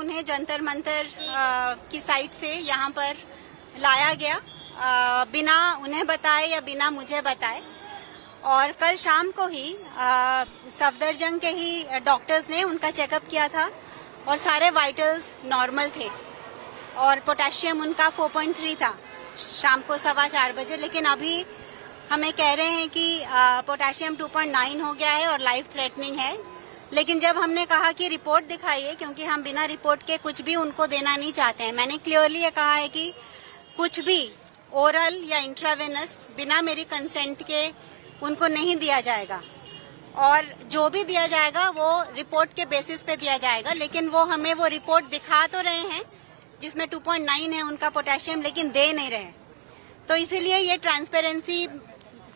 उन्हें जंतर मंतर की साइड से यहाँ पर लाया गया बिना उन्हें बताए या बिना मुझे बताए। और कल शाम को ही सफदरजंग के ही डॉक्टर्स ने उनका चेकअप किया था और सारे वाइटल्स नॉर्मल थे और पोटेशियम उनका 4.3 था शाम को 4:15 बजे। लेकिन अभी हमें कह रहे हैं कि पोटेशियम 2.9 हो गया है और लाइफ थ्रेटनिंग है। लेकिन जब हमने कहा कि रिपोर्ट दिखाइए, क्योंकि हम बिना रिपोर्ट के कुछ भी उनको देना नहीं चाहते हैं, मैंने क्लियरली ये कहा है कि कुछ भी ओरल या इंट्रावेनस बिना मेरी कंसेंट के उनको नहीं दिया जाएगा और जो भी दिया जाएगा वो रिपोर्ट के बेसिस पे दिया जाएगा। लेकिन वो हमें वो रिपोर्ट दिखा तो रहे हैं जिसमें 2.9 है उनका पोटेशियम, लेकिन दे नहीं रहे। तो इसीलिए ये ट्रांसपेरेंसी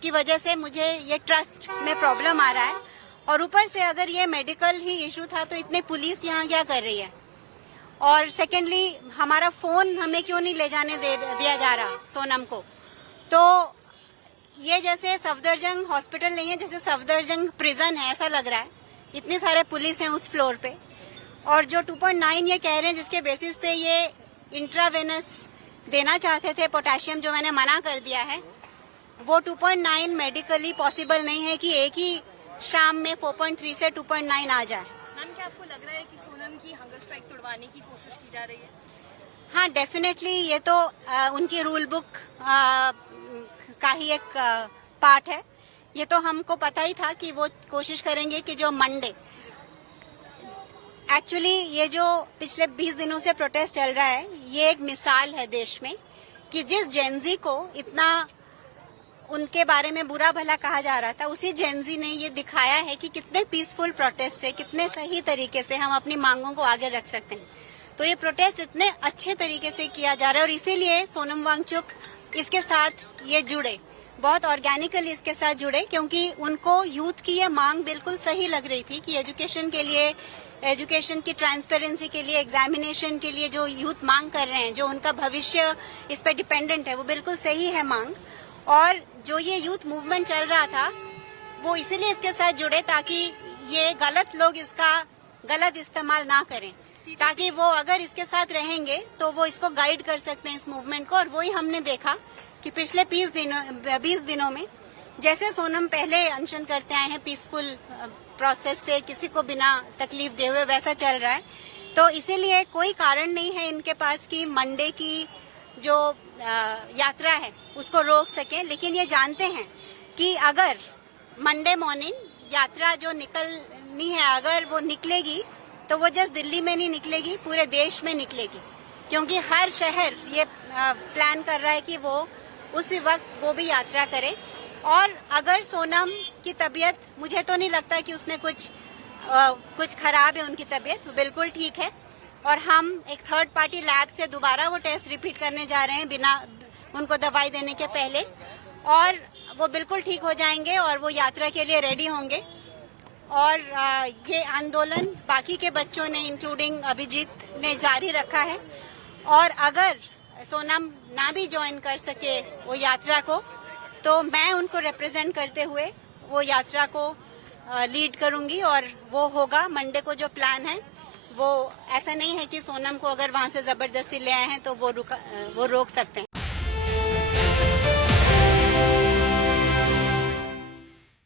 की वजह से मुझे ये ट्रस्ट में प्रॉब्लम आ रहा है। और ऊपर से अगर ये मेडिकल ही इशू था तो इतने पुलिस यहाँ क्या कर रही है? और सेकेंडली हमारा फोन हमें क्यों नहीं ले जाने दिया जा रहा सोनम को? तो ये जैसे सफदरजंग हॉस्पिटल नहीं है, जैसे सफदरजंग प्रिजन है ऐसा लग रहा है। इतने सारे पुलिस हैं उस फ्लोर पे और जो 2.9 ये कह रहे हैं जिसके बेसिस पे ये इंट्रावेनस देना चाहते थे पोटेशियम, जो मैंने मना कर दिया है, वो 2.9 मेडिकली पॉसिबल नहीं है कि एक ही शाम में 4.3 से 2.9 आ जाए। मैम, क्या आपको लग रहा है कि सोनम की हंगर स्ट्राइक तुड़वाने की कोशिश की जा रही है? हाँ, डेफिनेटली ये तो उनकी रूल बुक का ही एक पार्ट है। ये तो हमको पता ही था कि वो कोशिश करेंगे कि जो मंडे, एक्चुअली ये जो पिछले 20 दिनों से प्रोटेस्ट चल रहा है, ये एक मिसाल है देश में कि जिस जेनजी को इतना उनके बारे में बुरा भला कहा जा रहा था, उसी जेनजी ने ये दिखाया है कि कितने पीसफुल प्रोटेस्ट से, कितने सही तरीके से हम अपनी मांगों को आगे रख सकते हैं। तो ये प्रोटेस्ट इतने अच्छे तरीके से किया जा रहा है और इसीलिए सोनम वांगचुक इसके साथ ये जुड़े, बहुत ऑर्गेनिकली इसके साथ जुड़े, क्योंकि उनको यूथ की ये मांग बिल्कुल सही लग रही थी कि एजुकेशन के लिए, एजुकेशन की ट्रांसपेरेंसी के लिए, एग्जामिनेशन के लिए जो यूथ मांग कर रहे हैं, जो उनका भविष्य इस पे डिपेंडेंट है, वो बिल्कुल सही है मांग। और जो ये यूथ मूवमेंट चल रहा था वो इसीलिए इसके साथ जुड़े ताकि ये गलत लोग इसका गलत इस्तेमाल ना करें, ताकि वो अगर इसके साथ रहेंगे तो वो इसको गाइड कर सकते हैं इस मूवमेंट को। और वही हमने देखा कि पिछले 20 दिनों में जैसे सोनम पहले अनशन करते आए हैं पीसफुल प्रोसेस से, किसी को बिना तकलीफ दे हुए, वैसा चल रहा है। तो इसीलिए कोई कारण नहीं है इनके पास कि मंडे की जो यात्रा है उसको रोक सके। लेकिन ये जानते हैं कि अगर मंडे मॉर्निंग यात्रा जो निकलनी है, अगर वो निकलेगी तो वो जस्ट दिल्ली में नहीं निकलेगी, पूरे देश में निकलेगी, क्योंकि हर शहर ये प्लान कर रहा है कि वो उसी वक्त वो भी यात्रा करे। और अगर सोनम की तबीयत, मुझे तो नहीं लगता कि उसमें कुछ खराब है उनकी तबीयत, वो बिल्कुल ठीक है। और हम एक थर्ड पार्टी लैब से दोबारा वो टेस्ट रिपीट करने जा रहे हैं बिना उनको दवाई देने के पहले, और वो बिल्कुल ठीक हो जाएंगे और वो यात्रा के लिए रेडी होंगे। और ये आंदोलन बाकी के बच्चों ने, इंक्लूडिंग अभिजीत ने, जारी रखा है। और अगर सोनम ना भी ज्वाइन कर सके वो यात्रा को, तो मैं उनको रिप्रेजेंट करते हुए वो यात्रा को लीड करूंगी और वो होगा। मंडे को जो प्लान है वो ऐसा नहीं है कि सोनम को अगर वहां से जबरदस्ती ले आए हैं तो वो रोक सकते हैं।